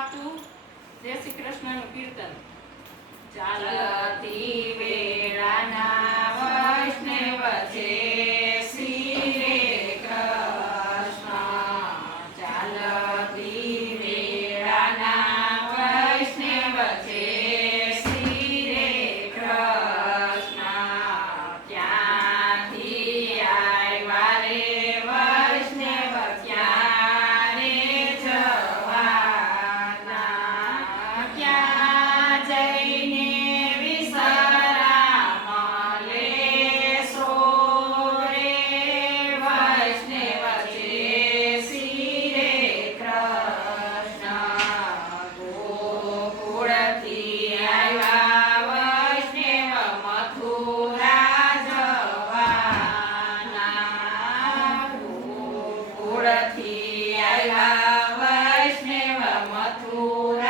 પાછું જય શ્રી કૃષ્ણનું કીર્તન. ચાલતી વેળાના વૈષ્ણવ છે શ્રી રે કૃષ્ણ. ચાલતી વેળાના વૈષ્ણવ છે શ્રી રે કૃષ્ણ. ક્યાંથી આવ્યા રે વૈષ્ણવ ક્યારે જવાના. ક્યાં જઈને વિશ્રામ લેશો રે વૈષ્ણવ છે શ્રી રે કૃષ્ણ. ગોકુળથી આવ્યા વૈષ્ણવ મથુરા જવાના. ગોકુળથી આવ્યા વૈષ્ણવ મથુરા